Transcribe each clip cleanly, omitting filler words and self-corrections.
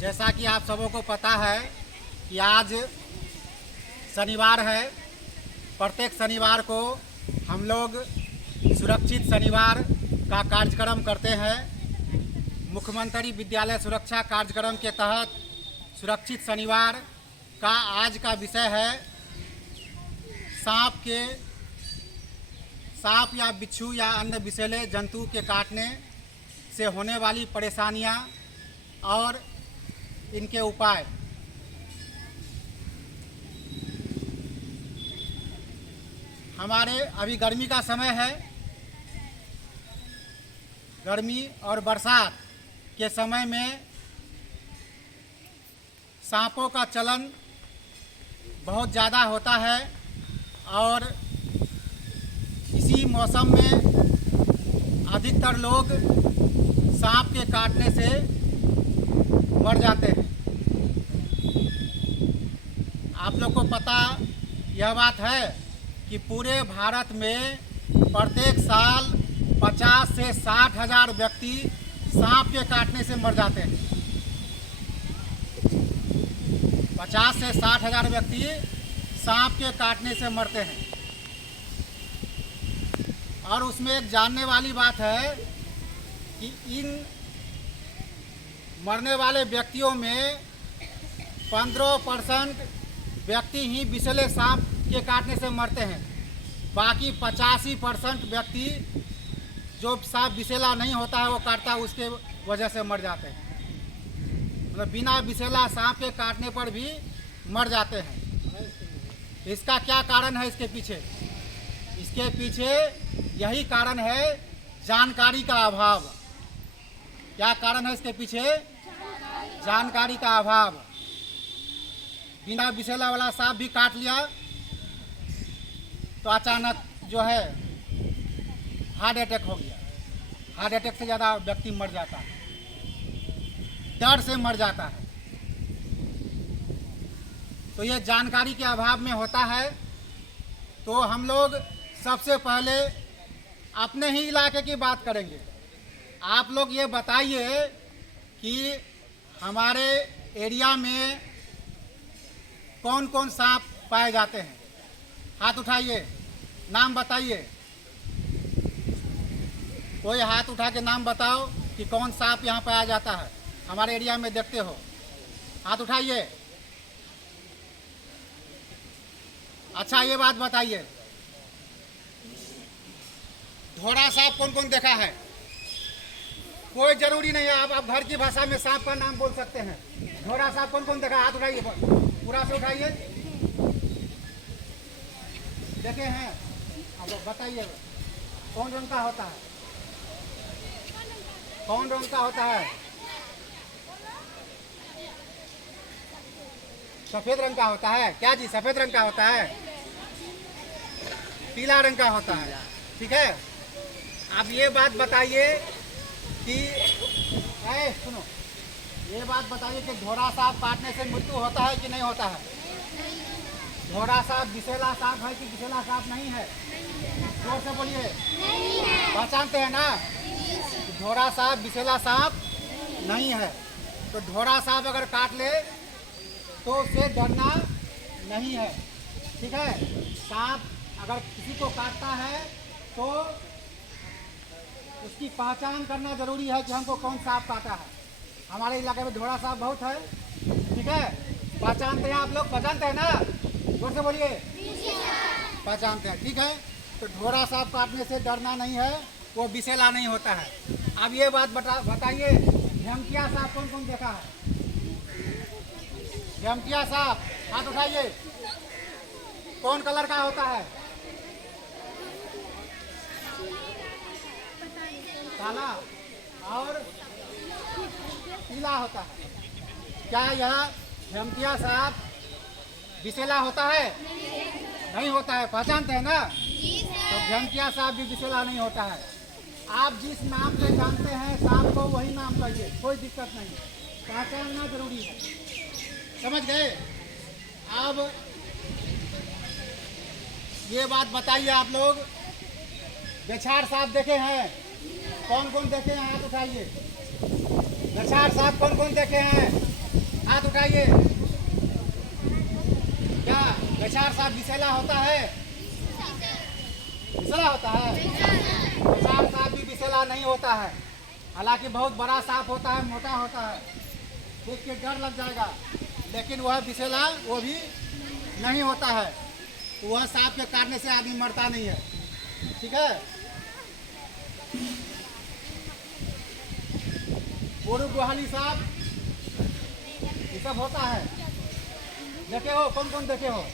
जैसा कि आप सबों को पता है कि आज शनिवार है। प्रत्येक शनिवार को हम लोग सुरक्षित शनिवार का कार्यक्रम करते हैं। मुख्यमंत्री विद्यालय सुरक्षा कार्यक्रम के तहत सुरक्षित शनिवार का आज का विषय है सांप या बिच्छू या अन्य विषैले जंतु के काटने से होने वाली परेशानियां और इनके उपाय। हमारे अभी गर्मी का समय है। गर्मी और बरसात के समय में सांपों का चलन बहुत ज़्यादा होता है और इसी मौसम में अधिकतर लोग सांप के काटने से मर जाते हैं। आप लोग को पता यह बात है कि पूरे भारत में प्रत्येक साल 50 से 60 हज़ार व्यक्ति सांप के काटने से मर जाते हैं। 50 से 60 हज़ार व्यक्ति सांप के काटने से मरते हैं। और उसमें एक जानने वाली बात है कि इन मरने वाले व्यक्तियों में 15% व्यक्ति ही विषैले सांप के काटने से मरते हैं। बाकी 85% व्यक्ति जो सांप विषैला नहीं होता है वो काटता है, उसके वजह से मर जाते हैं। मतलब बिना विषैला सांप के काटने पर भी मर जाते हैं। इसका क्या कारण है? इसके पीछे यही कारण है जानकारी का अभाव। क्या कारण है इसके पीछे? जानकारी का अभाव। बिना विषैला वाला सांप भी काट लिया तो अचानक जो है हार्ट अटैक हो गया। हार्ट अटैक से ज़्यादा व्यक्ति मर जाता है, डर से मर जाता है। तो ये जानकारी के अभाव में होता है। तो हम लोग सबसे पहले अपने ही इलाके की बात करेंगे। आप लोग ये बताइए कि हमारे एरिया में कौन कौन सांप पाए जाते हैं। हाथ उठाइए, नाम बताइए। कोई हाथ उठा के नाम बताओ कि कौन सांप यहाँ पाया जाता है, हमारे एरिया में देखते हो। हाथ उठाइए। अच्छा, ये बात बताइए, घोड़ा सांप कौन कौन देखा है? कोई जरूरी नहीं है, आप घर की भाषा में सांप का नाम बोल सकते हैं। घोड़ा सांप कौन कौन देखा? हाथ उठाइए, पूरा से उठाइए। देखे हैं? अब बताइए कौन रंग का होता है? कौन रंग का होता है? सफेद रंग का होता है। क्या जी? सफेद रंग का होता है, पीला रंग का होता है। ठीक है। अब ये बात बताइए कि सुनो, ये बात बताइए कि घोड़ा सांप काटने से मृत्यु होता है कि नहीं होता है? घोड़ा सांप विषैला सांप है कि विषैला सांप नहीं है? जोर से बोलिए। पहचानते हैं ना? घोड़ा सांप विषैला सांप नहीं है। तो घोड़ा सांप अगर काट ले तो उससे डरना नहीं है। ठीक है। सांप अगर किसी को काटता है तो उसकी पहचान करना जरूरी है कि हमको कौन सांप काटा है। हमारे इलाके में घोड़ा सांप बहुत है। ठीक है। पहचानते हैं आप लोग? पहचानते हैं ना? जोर से बोलिए। पहचानते हैं। ठीक है। तो घोड़ा सांप काटने से डरना नहीं है, वो विषैला नहीं होता है। अब ये बात बताइए, झमकिया सांप कौन कौन देखा है? झमकिया सांप हाथ उठाइए। कौन कलर का होता है? काला और पीला होता है। क्या यह झमकिया सांप विषैला होता है? नहीं होता है। पहचानते हैं ना? तो झमकिया सांप भी विषैला नहीं होता है। आप जिस नाम से जानते हैं सांप को वही नाम कहिए, कोई दिक्कत नहीं। पहचानना जरूरी है। समझ गए? अब ये बात बताइए, आप लोग बेछाड़ सांप देखे हैं? कौन कौन देखे हैं? हाथ उठाइए। बेछाड़ सांप कौन कौन देखे हैं? हाथ उठाइए। क्या गछार सांप विषैला होता है? विषैला होता है? गछार सांप भी विषैला नहीं होता है। हालांकि बहुत बड़ा सांप होता है, मोटा होता है, देख के डर लग जाएगा, लेकिन वह विषैला वो भी नहीं होता है। तो वह सांप के काटने से आदमी मरता नहीं है। ठीक है। बोरू गुहाली सांप ये सब होता है। देखे हो? कौन कौन देखे हो?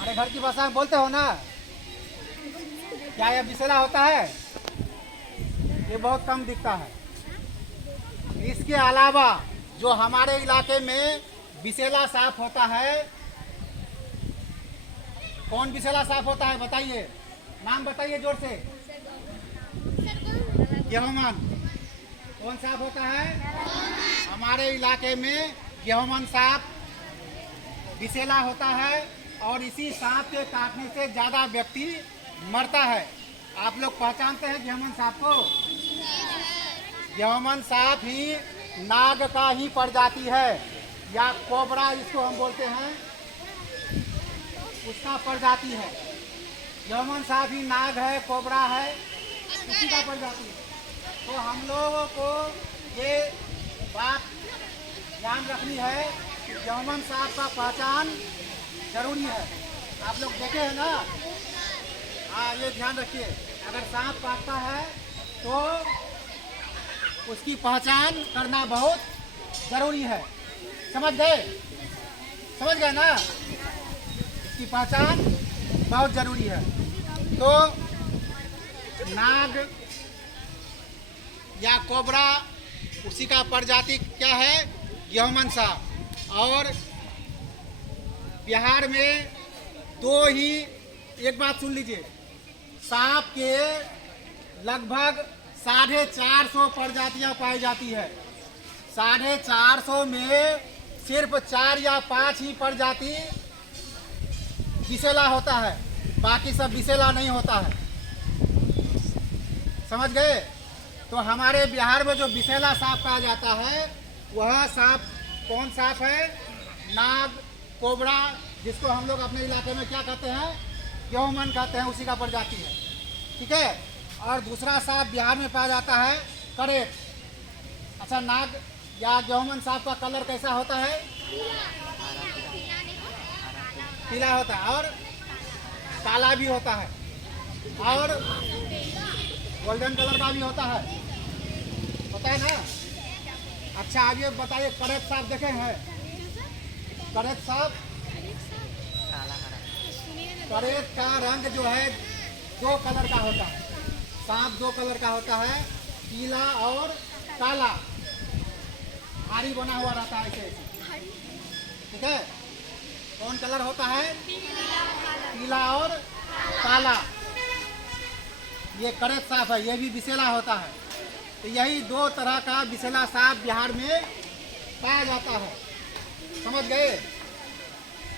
अरे घर की भाषा में बोलते हो ना। क्या यह विषैला होता है? ये बहुत कम दिखता है। इसके अलावा जो हमारे इलाके में विषैला सांप होता है, कौन विषैला सांप होता है बताइए, नाम बताइए जोर से। गेहूंमन। कौन सांप होता है? हमारे इलाके में गेहूंमन सांप विषैला होता है और इसी सांप के काटने से ज्यादा व्यक्ति मरता है। आप लोग पहचानते हैं गेहूंमन सांप को? गेहूंमन सांप ही नाग का ही प्रजाति है, या कोबरा जिसको हम बोलते हैं, उसका प्रजाति है। गेहूंमन सांप ही नाग है, कोबरा है, उसी का प्रजाति है। तो हम लोगों को ये बात ध्यान रखनी है कि गेहूंमन सांप का पहचान जरूरी है। आप लोग देखे हैं ना? हाँ, ये ध्यान रखिए, अगर सांप काटता है तो उसकी पहचान करना बहुत जरूरी है। समझ गए? समझ गए ना? इसकी पहचान बहुत जरूरी है। तो नाग या कोबरा, उसी का प्रजाति क्या है? गेहूंमन सांप। और बिहार में दो ही, एक बात सुन लीजिए, सांप के लगभग 450 प्रजातियां पाई जाती है। 450 में सिर्फ 4 या 5 ही प्रजाति विषैला होता है, बाकी सब विषैला नहीं होता है। समझ गए? तो हमारे बिहार में जो विषैला सांप कहा जाता है, वह सांप कौन सांप है? नाग, कोबरा, जिसको हम लोग अपने इलाके में क्या कहते हैं? गेहूंमन कहते हैं, उसी का प्रजाति है। ठीक है। और दूसरा सांप बिहार में पाया जाता है करेत। अच्छा, नाग या गेहूंमन सांप का कलर कैसा होता है? पीला होता है और काला भी होता है और गोल्डन कलर का भी होता है ना? अच्छा, आगे बताइए, करेत सांप देखे हैं? करेत सांप, करेत का रंग जो है 2 कलर का होता है। सांप 2 कलर का होता है, पीला और काला, भारी बना हुआ रहता है ऐसे। ठीक है। कौन कलर होता है? पीला और काला। ये करेत सांप है, ये भी विषैला होता है। तो यही 2 तरह का विषैला सांप बिहार में पाया जाता है। समझ गए?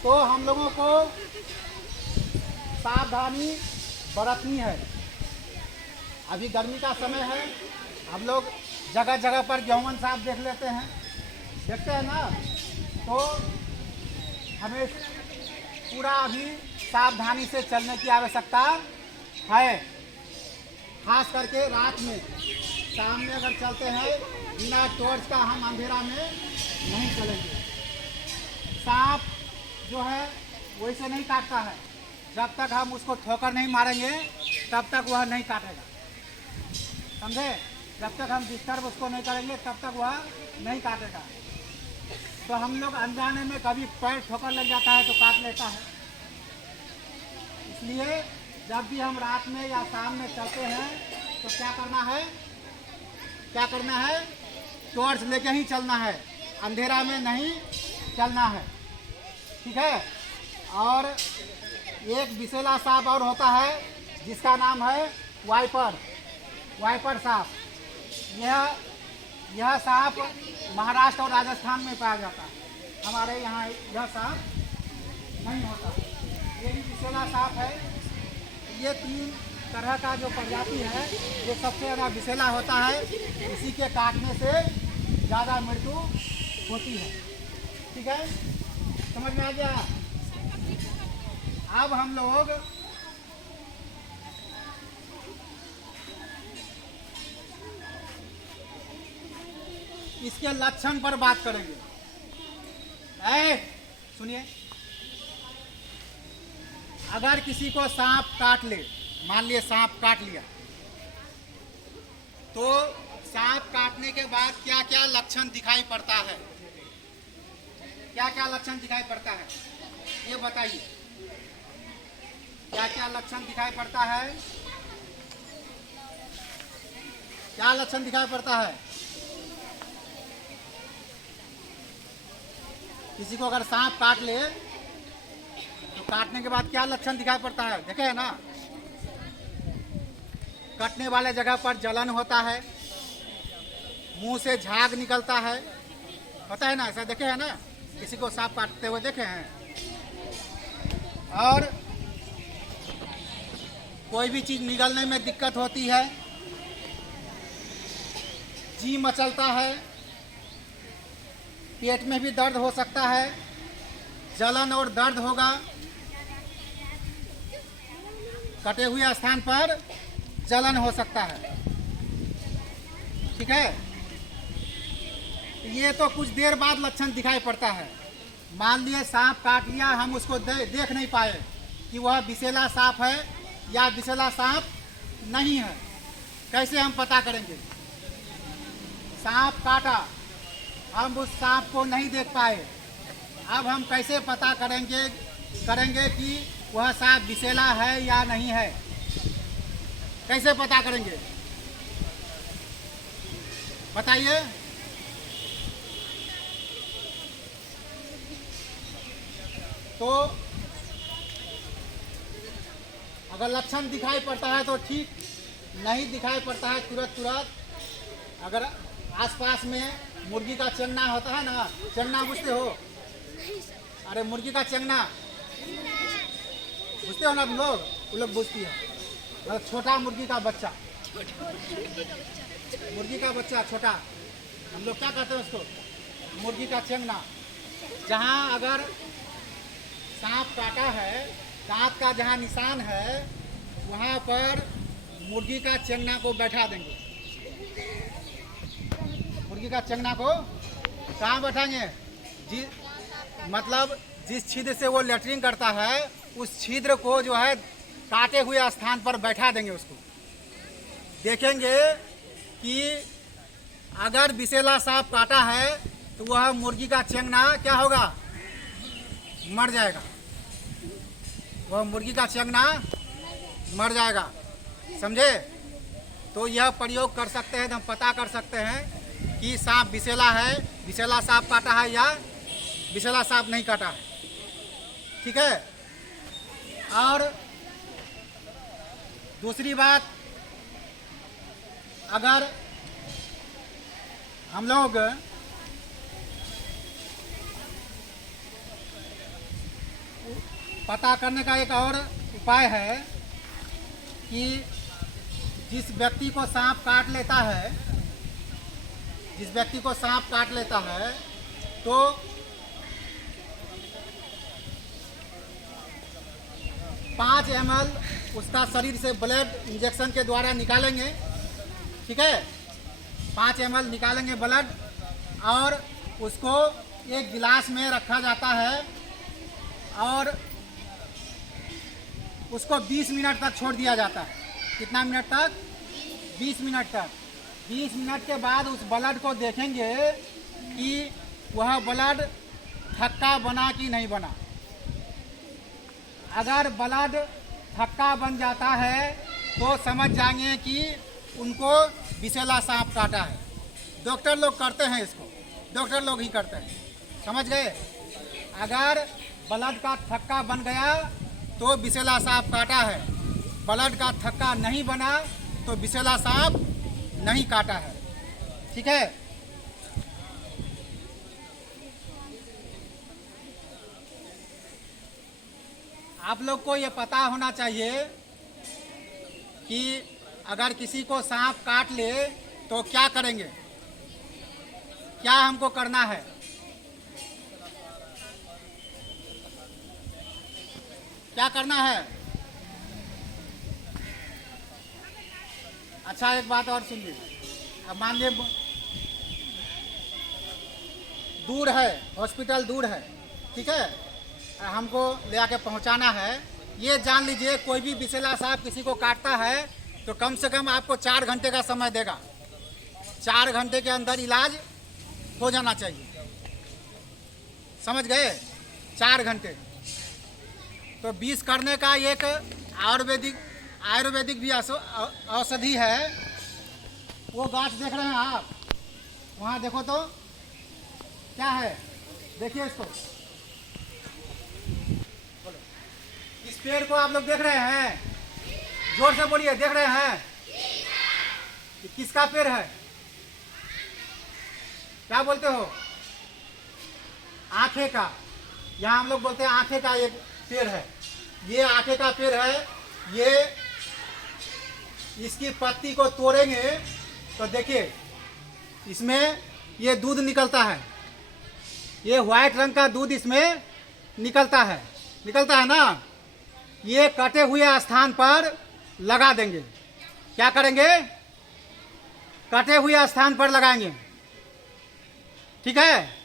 तो हम लोगों को सावधानी बरतनी है। अभी गर्मी का समय है, हम लोग जगह जगह पर गेहूंमन सांप देख लेते हैं, देखते हैं ना? तो हमें पूरा अभी सावधानी से चलने की आवश्यकता है। खास करके रात में, शाम में अगर चलते हैं बिना टॉर्च का, हम अंधेरा में नहीं चलेंगे। सांप जो है वैसे नहीं काटता है, जब तक हम उसको ठोकर नहीं मारेंगे तब तक वह नहीं काटेगा। समझे? जब तक हम डिस्टर्ब उसको नहीं करेंगे तब तक वह नहीं काटेगा। तो हम लोग अनजाने में कभी पैर ठोकर लग जाता है तो काट लेता है। इसलिए जब भी हम रात में या शाम में चलते हैं तो क्या करना है? क्या करना है? टॉर्च लेके ही चलना है, अंधेरा में नहीं चलना है। ठीक है। और एक विषैला सांप और होता है जिसका नाम है वाइपर सांप। यह सांप महाराष्ट्र और राजस्थान में पाया जाता है, हमारे यहाँ यह सांप नहीं होता। ये भी विषैला सांप है। ये 3 तरह का जो प्रजाति है, ये सबसे ज़्यादा विषैला होता है, इसी के काटने से ज़्यादा मृत्यु होती है। ठीक है, समझ में आ गया। अब हम लोग इसके लक्षण पर बात करेंगे। सुनिए, अगर किसी को सांप काट ले, मान लिए सांप काट लिया, तो सांप काटने के बाद क्या क्या लक्षण दिखाई पड़ता है, क्या क्या लक्षण दिखाई पड़ता है, ये बताइए। क्या क्या लक्षण दिखाई पड़ता है, क्या लक्षण दिखाई पड़ता है? किसी को अगर सांप काट ले तो काटने के बाद क्या लक्षण दिखाई पड़ता है, देखे है ना? कटने वाले जगह पर जलन होता है, मुंह से झाग निकलता है, पता है ना, ऐसा देखे है ना, किसी को सांप काटते हुए देखे हैं। और कोई भी चीज निगलने में दिक्कत होती है, जी मचलता है, पेट में भी दर्द हो सकता है, जलन और दर्द होगा, कटे हुए स्थान पर जलन हो सकता है, ठीक है। ये तो कुछ देर बाद लक्षण दिखाई पड़ता है। मान लिए सांप काट लिया, हम उसको देख नहीं पाए कि वह विषैला सांप है या विषैला सांप नहीं है, कैसे हम पता करेंगे? सांप काटा, हम उस सांप को नहीं देख पाए, अब हम कैसे पता करेंगे कि वह सांप विषैला है या नहीं है? कैसे पता करेंगे, बताइए। तो अगर लक्षण दिखाई पड़ता है तो ठीक, नहीं दिखाई पड़ता है तुरंत अगर आसपास में मुर्गी का चेंगना होता है ना, चेंगना बुझते हो? अरे मुर्गी का चेंगना बुझते हो ना तुम लोग? वो लोग बुझती है, मतलब छोटा मुर्गी का बच्चा, मुर्गी का बच्चा छोटा, हम लोग क्या कहते हैं उसको? मुर्गी का चेंगना। जहाँ अगर सांप काटा है, दांत का जहाँ निशान है, वहाँ पर मुर्गी का चेंगना को बैठा देंगे। मुर्गी का चेंगना को कहाँ बैठाएंगे? मतलब जिस छिद्र से वो लेटरिन करता है, उस छिद्र को जो है काटे हुए स्थान पर बैठा देंगे। उसको देखेंगे कि अगर विषैला सांप काटा है तो वह मुर्गी का चेंगना क्या होगा? मर जाएगा, वह मुर्गी का चेंगना मर जाएगा, समझे? तो यह प्रयोग कर सकते हैं, हम पता कर सकते हैं कि सांप विषैला है, विषैला सांप काटा है या विषैला सांप नहीं काटा है, ठीक है। और दूसरी बात, अगर हम लोग पता करने का एक और उपाय है कि जिस व्यक्ति को सांप काट लेता है, जिस व्यक्ति को सांप काट लेता है, तो 5 ml उसका शरीर से ब्लड इंजेक्शन के द्वारा निकालेंगे, ठीक है। 5 ml निकालेंगे ब्लड, और उसको एक गिलास में रखा जाता है और उसको 20 मिनट तक छोड़ दिया जाता है। कितना मिनट तक? 20 मिनट तक। 20 मिनट के बाद उस ब्लड को देखेंगे कि वह ब्लड थक्का बना कि नहीं बना। अगर ब्लड थक्का बन जाता है तो समझ जाएंगे कि उनको विषैला सांप काटा है। डॉक्टर लोग करते हैं इसको, डॉक्टर लोग ही करते हैं, समझ गए। अगर ब्लड का थक्का बन गया तो विषैला सांप काटा है, ब्लड का थक्का नहीं बना तो विषैला सांप नहीं काटा है, ठीक है। आप लोग को ये पता होना चाहिए कि अगर किसी को सांप काट ले तो क्या करेंगे, क्या हमको करना है। क्या करना है? अच्छा, एक बात और सुन लीजिए। अब मान लीजिए दूर है, हॉस्पिटल दूर है, ठीक है, हमको ले आके पहुंचाना है। ये जान लीजिए कोई भी विषैला सांप किसी को काटता है तो कम से कम आपको 4 घंटे का समय देगा। 4 घंटे के अंदर इलाज हो जाना चाहिए, समझ गए? 4 घंटे। तो विष करने का एक आयुर्वेदिक भी औषधि है। वो गाछ देख रहे हैं आप, वहाँ देखो तो क्या है, देखिए इसको। बोलो, इस पेड़ को आप लोग देख रहे हैं? जोर से बोलिए, देख रहे हैं? ये किसका पेड़ है? क्या बोलते हो? आंखे का। यहाँ हम लोग बोलते हैं आंखे का एक पेड़ है। ये आंखे का पेड़ है। ये इसकी पत्ती को तोड़ेंगे तो देखिए इसमें ये दूध निकलता है। ये व्हाइट रंग का दूध इसमें निकलता है ना। ये कटे हुए स्थान पर लगा देंगे। क्या करेंगे? कटे हुए स्थान पर लगाएंगे, ठीक है?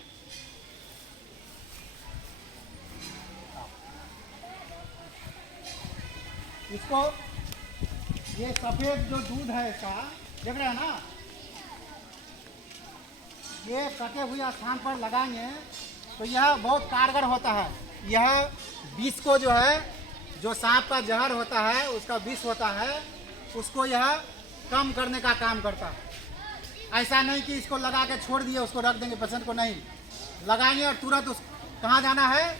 इसको ये सफेद जो दूध है इसका, देख रहे हैं ना, ये कटे हुए स्थान पर लगाएंगे तो यह बहुत कारगर होता है। यह विष को जो है, जो सांप का जहर होता है उसका विष होता है, उसको यह कम करने का काम करता है। ऐसा नहीं कि इसको लगा के छोड़ दिए, उसको रख देंगे पेशेंट को, नहीं, लगाएंगे और तुरंत कहाँ जाना है?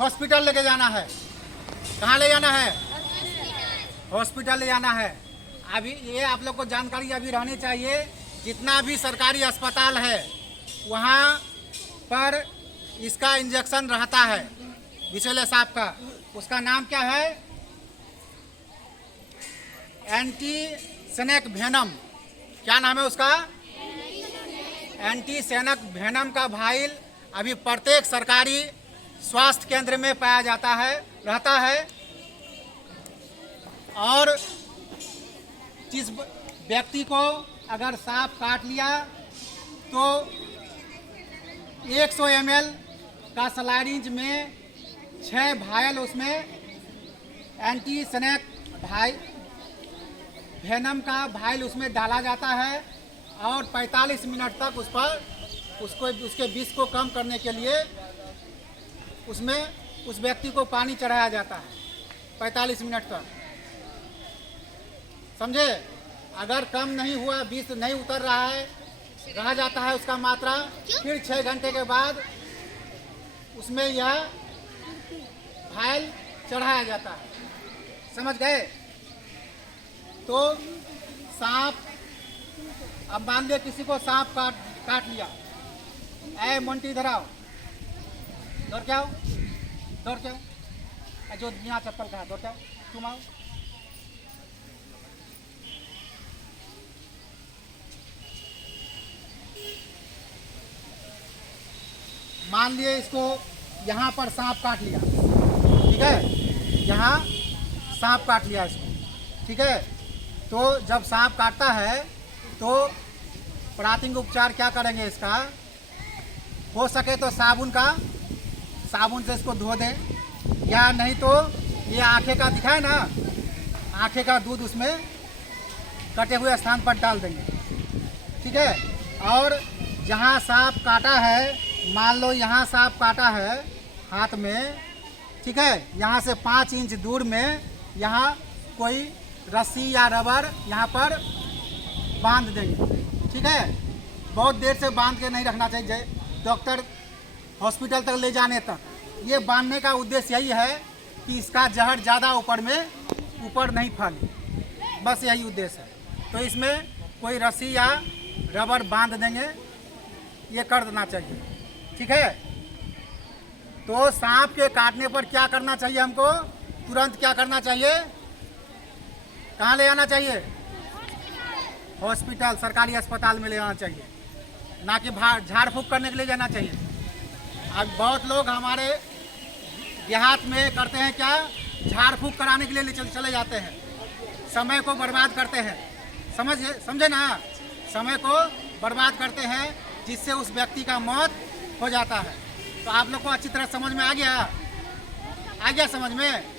हॉस्पिटल लेके जाना है। कहाँ ले जाना है? हॉस्पिटल ले जाना है। अभी ये आप लोग को जानकारी अभी रहनी चाहिए, जितना भी सरकारी अस्पताल है वहाँ पर इसका इंजेक्शन रहता है विषैले सांप का। उसका नाम क्या है? एंटीसेनेक वेनम। क्या नाम है उसका? एंटीसेनेक वेनम का वाइल अभी प्रत्येक सरकारी स्वास्थ्य केंद्र में पाया जाता है, रहता है। और जिस व्यक्ति को अगर सांप काट लिया तो 100 ml का सलाइंज में 6 भायल उसमें एंटीसेनेक वेनम का भाइल उसमें डाला जाता है और 45 मिनट तक उसके विष को कम करने के लिए उसमें उस व्यक्ति को पानी चढ़ाया जाता है 45 मिनट तक, समझे? अगर कम नहीं हुआ, विष नहीं उतर रहा है, रह जाता है उसका मात्रा, फिर 6 घंटे के बाद उसमें यह भाइल चढ़ाया जाता है, समझ गए? तो सांप, अब मान लिया किसी को सांप काट लिया, ऐ मोंटी इधर आओ, दौड़ के आओ, जो बिना चप्पल का है दौड़ के आओ, तुम आओ। मान लिए इसको यहाँ पर सांप काट लिया, ठीक है? यहाँ सांप काट लिया इसको, ठीक है? तो जब सांप काटता है तो प्राथमिक उपचार क्या करेंगे इसका? हो सके तो साबुन से इसको धो दें, या नहीं तो ये आंखें का दिखाए ना, आंखें का दूध उसमें कटे हुए स्थान पर डाल देंगे, ठीक है? और जहाँ सांप काटा है, मान लो यहाँ सांप काटा है हाथ में, ठीक है? यहाँ से 5 इंच दूर में यहाँ कोई रस्सी या रबर यहाँ पर बांध देंगे, ठीक है? बहुत देर से बांध के नहीं रखना चाहिए, डॉक्टर हॉस्पिटल तक ले जाने तक। ये बांधने का उद्देश्य यही है कि इसका जहर ज़्यादा ऊपर नहीं फैले, बस यही उद्देश्य है। तो इसमें कोई रस्सी या रबर बांध देंगे, ये कर देना चाहिए, ठीक है? तो सांप के काटने पर क्या करना चाहिए हमको? तुरंत क्या करना चाहिए? कहाँ ले जाना चाहिए? हॉस्पिटल, सरकारी अस्पताल में ले जाना चाहिए, ना कि झाड़ फूँक करने के लिए जाना चाहिए। अब बहुत लोग हमारे देहात में करते हैं क्या, झाड़ फूक कराने के लिए चले जाते हैं, समय को बर्बाद करते हैं। समझे ना, समय को बर्बाद करते हैं, जिससे उस व्यक्ति का मौत हो जाता है। तो आप लोग को अच्छी तरह समझ में आ गया समझ में।